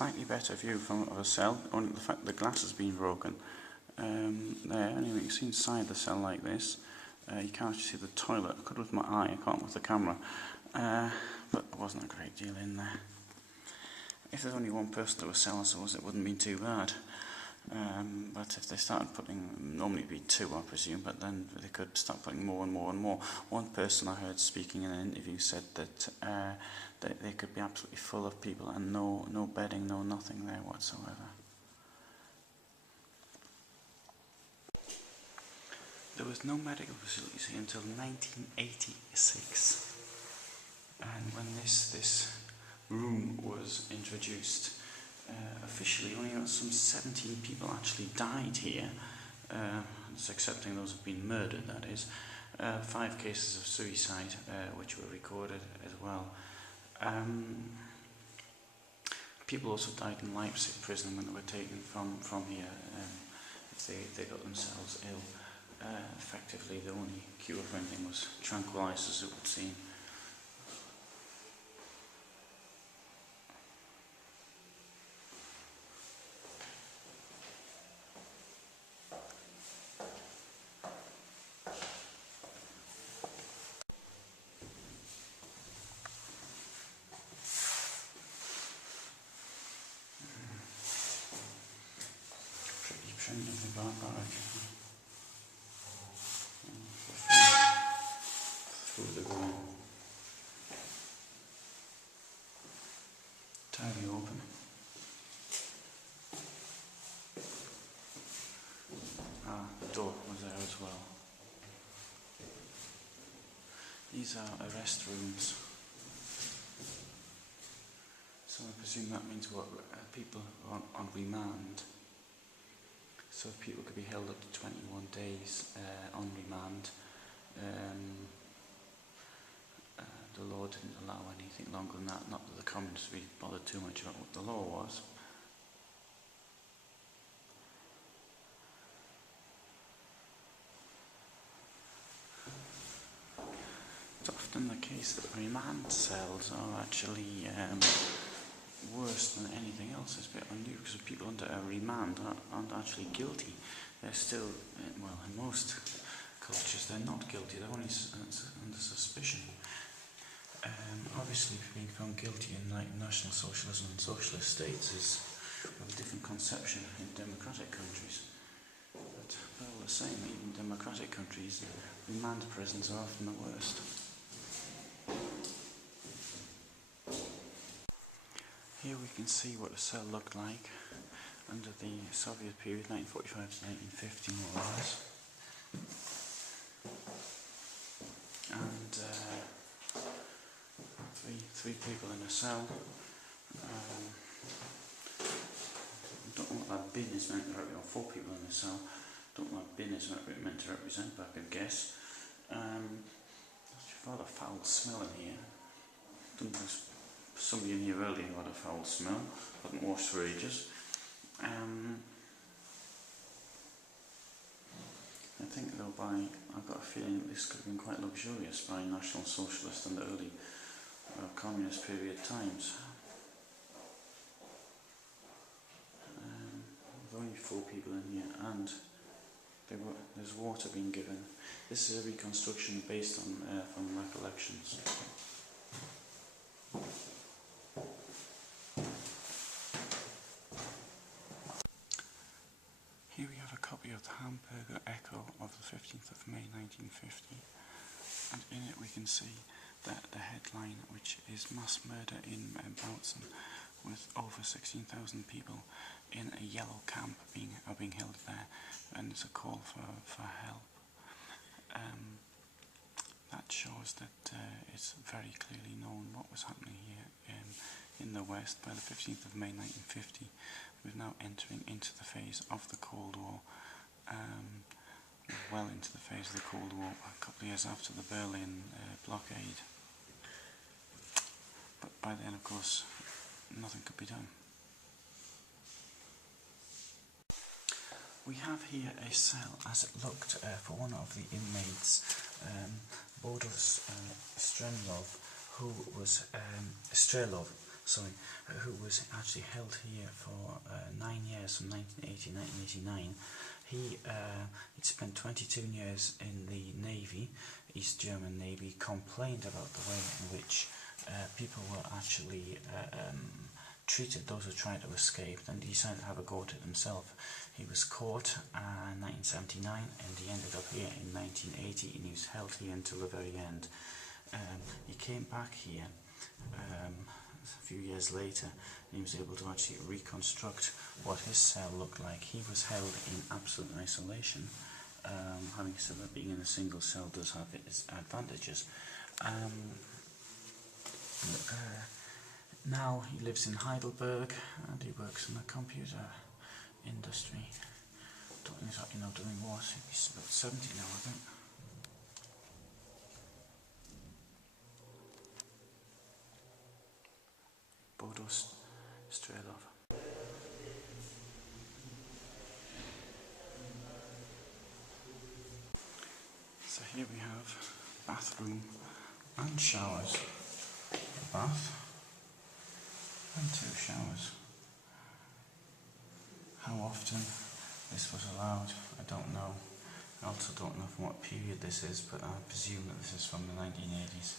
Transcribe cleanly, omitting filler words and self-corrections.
slightly better view from of a cell, only the fact the glass has been broken. There, anyway, you can see inside the cell like this. You can't actually see the toilet. I could with my eye, I can't with the camera. But there wasn't a great deal in there. If there's only one person to a cell, I suppose it wouldn't be too bad. But if they started putting, normally it'd be two, I presume, but then they could start putting more and more and more. One person I heard speaking in an interview said that they could be absolutely full of people and no bedding, no nothing there whatsoever. There was no medical facilities here until 1986, and when this room was introduced, officially only some 17 people actually died here, it's accepting those have been murdered, that is. 5 cases of suicide which were recorded as well. People also died in Leipzig prison when they were taken from here, if they got themselves ill. Effectively the only cure for anything was tranquilizers, it would seem. Pretty primitive barbarity. Through the ground. Entirely open. The door was there as well. These are arrest rooms. So I presume that means what people are on remand. So people could be held up to 21 days on remand. The law didn't allow anything longer than that, not that the communists really bothered too much about what the law was. It's often the case that remand cells are actually worse than anything else. It's a bit unusual because people under a remand aren't actually guilty. They're still, well, in most cultures they're not guilty, they're only under suspicion. Obviously being found guilty in like National Socialism and socialist states is a different conception in democratic countries. But all the same, even democratic countries, remand prisons are often the worst. Here we can see what a cell looked like under the Soviet period, 1945 to 1950 more or less. And three people in a cell. Don't know what that bin is meant to represent, or 4 people in a cell. Don't know what bin is meant to represent, but I could guess. There's rather foul smell in here. Don't know, somebody in here earlier had a foul smell. Hadn't washed for ages. I think though I've got a feeling that this could have been quite luxurious by National Socialist and early Communist period times. With only 4 people in here, and there's water being given. This is a reconstruction based on from recollections. Here we have a copy of the Hamburger Echo of the 15th of May 1950, and in it we can see that the headline, which is mass murder in Bautzen, with over 16,000 people in a yellow camp being held there, and it's a call for help. That shows that it's very clearly known what was happening here in the West. By the 15th of May 1950, we're now entering into the phase of the Cold War, well into the phase of the Cold War, a couple of years after the Berlin blockade. But by then, of course, nothing could be done. We have here a cell as it looked for one of the inmates, Boris Strelov, who was who was actually held here for 9 years, from 1980 to 1989. He'd spent 22 years in the Navy, East German Navy, complained about the way in which people were actually treated, those who tried to escape, and he decided to have a go at it himself. He was caught in 1979 and he ended up here in 1980, and he was held here until the very end. He came back here a few years later, and he was able to actually reconstruct what his cell looked like. He was held in absolute isolation. Having said that, being in a single cell does have its advantages. Now he lives in Heidelberg and he works in the computer industry. Don't exactly know doing what. He's about 70 now, I think. Bodo straight off. So here we have bathroom and showers. A bath and 2 showers. How often this was allowed, I don't know. I also don't know from what period this is, but I presume that this is from the 1980s.